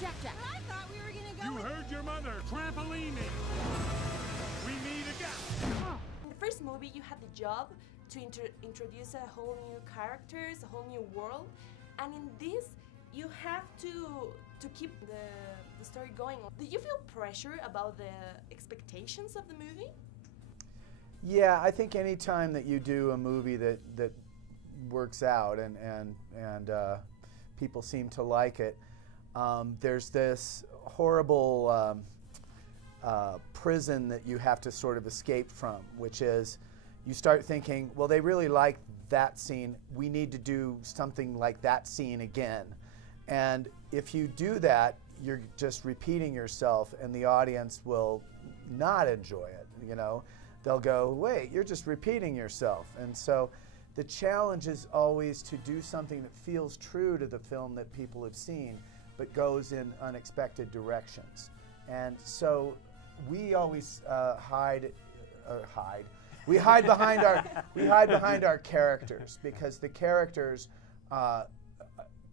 Jack Jack. I thought we were gonna go. You heard your mother. Trampolining. We need a gap. In the first movie, you had the job to introduce a whole new characters, a whole new world, and in this, you have to keep the story going. Did you feel pressure about the expectations of the movie? Yeah, I think any time that you do a movie that works out and people seem to like it, there's this horrible prison that you have to sort of escape from, which is you start thinking, well, they really like that scene. We need to do something like that scene again. And if you do that, you're just repeating yourself, and the audience will not enjoy it. You know, they'll go, wait, you're just repeating yourself. And so the challenge is always to do something that feels true to the film that people have seen, but goes in unexpected directions. And so we always we hide behind our characters, because the characters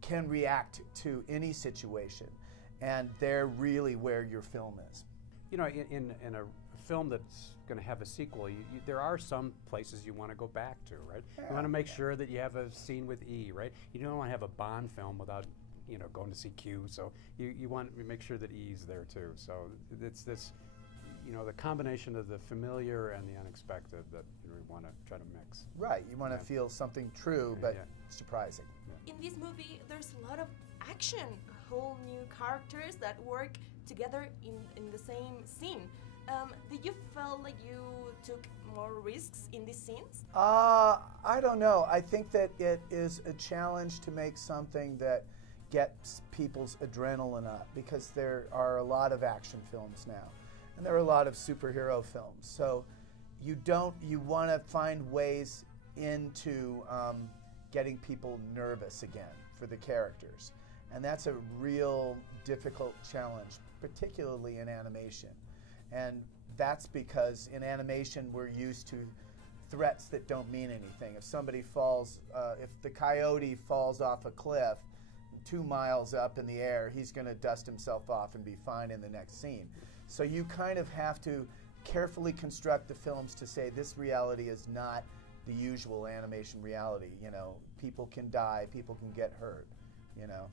can react to any situation, and they're really where your film is. You know, in a film that's going to have a sequel, there are some places you want to go back to, right? Yeah, you want to make sure that you have a scene with E, right? You don't want to have a Bond film without, you know, going to see Q. So you want to make sure that E's there too. So it's this, you know, the combination of the familiar and the unexpected that we want to try to mix. Right. You want to feel something true, but surprising. In this movie, there's a lot of action, whole new characters that work together in the same scene. Did you feel like you took more risks in these scenes? I don't know. I think that it is a challenge to make something that gets people's adrenaline up, because there are a lot of action films now, and there are a lot of superhero films. So you want to find ways into getting people nervous again for the characters. And that's a real difficult challenge, particularly in animation. And that's because in animation we're used to threats that don't mean anything. If somebody falls, if the coyote falls off a cliff 2 miles up in the air, he's going to dust himself off and be fine in the next scene. So you kind of have to carefully construct the films to say this reality is not the usual animation reality. You know, people can die, people can get hurt, you know,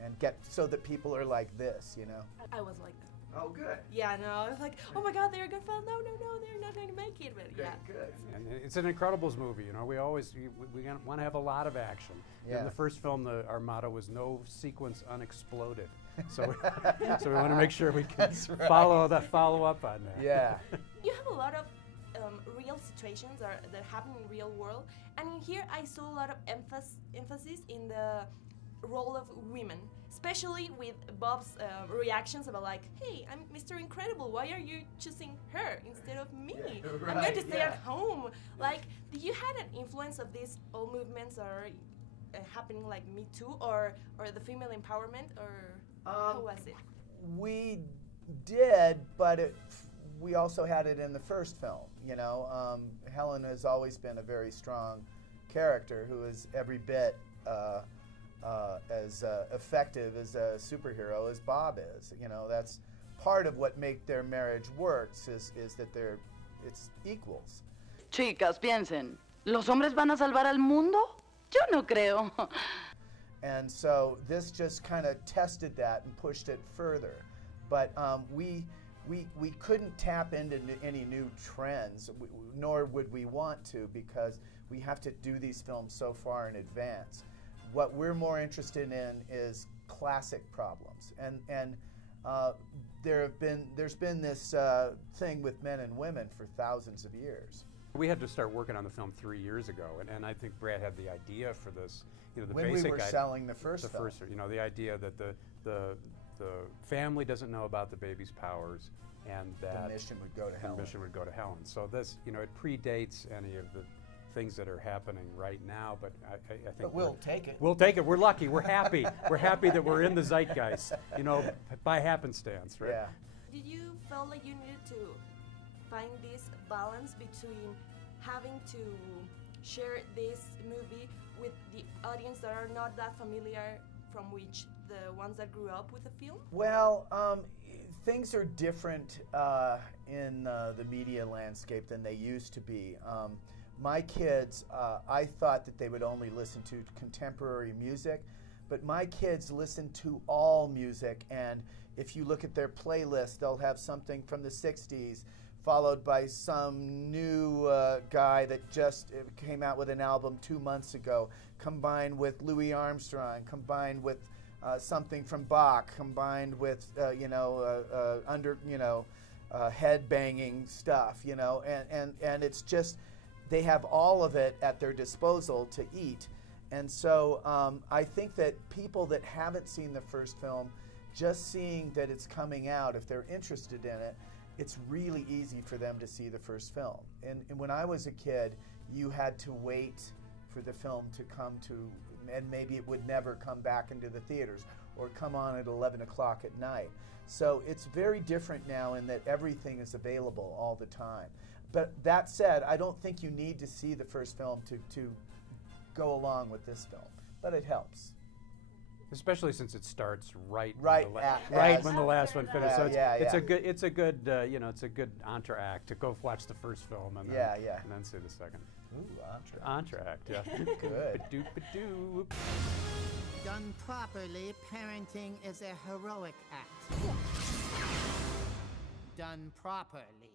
and get so that people are like this, you know. I was like that. Oh, good. Yeah, no, I was like, oh my God, they're gonna fall. No, they're not going to make it. But yeah, good. And it's an Incredibles movie. You know, we want to have a lot of action. Yeah. In the first film, our motto was "No sequence unexploded." So, so we want to make sure we can follow up on that. Yeah. You have a lot of real situations that happen in real world, and in here I saw a lot of emphasis in the role of women, especially with Bob's reactions about like, hey, I'm Mr. Incredible, why are you choosing her instead of me? Yeah, I'm going to stay at home. Like, did you had an influence of these all movements are happening, like Me Too or the female empowerment, or how was it? We did, but we also had it in the first film, you know. Helen has always been a very strong character who is every bit as effective as a superhero as Bob is. You know, that's part of what make their marriage works, is that it's equals. Chicas, piensen, ¿los hombres van a salvar al mundo? Yo no creo. And so this just kind of tested that and pushed it further. But we couldn't tap into any new trends, nor would we want to, because we have to do these films so far in advance. What we're more interested in is classic problems, and there's been this thing with men and women for thousands of years. We had to start working on the film 3 years ago, and I think Brad had the idea for this. You know, the when basic we were selling the first film. You know, the idea that the family doesn't know about the baby's powers, and that the mission would go to Helen. The mission would go to Helen. So this, you know, it predates any of the things that are happening right now, but I think but we'll take it. We'll take it. We're lucky. We're happy. We're happy that we're in the zeitgeist, you know, by happenstance, right? Yeah. Did you feel like you needed to find this balance between having to share this movie with the audience that are not that familiar from which the ones that grew up with the film? Well, things are different in the media landscape than they used to be. My kids, I thought that they would only listen to contemporary music, but my kids listen to all music, and if you look at their playlist, they'll have something from the 60s, followed by some new guy that just came out with an album 2 months ago, combined with Louis Armstrong, combined with something from Bach, combined with head banging stuff, and it's just they have all of it at their disposal to eat. And so I think that people that haven't seen the first film, just seeing that it's coming out, if they're interested in it, it's really easy for them to see the first film. And when I was a kid, you had to wait for the film to come to, and maybe it would never come back into the theaters or come on at 11 o'clock at night. So it's very different now in that everything is available all the time. But that said, I don't think you need to see the first film to go along with this film, but it helps. Especially since it starts right Right when the last one finished. So it's a good it's a good entr'acte to go watch the first film and then see the second. Ooh, Entr'acte, yeah. Good. Ba-doop-ba-doop. Done properly, parenting is a heroic act. Done properly.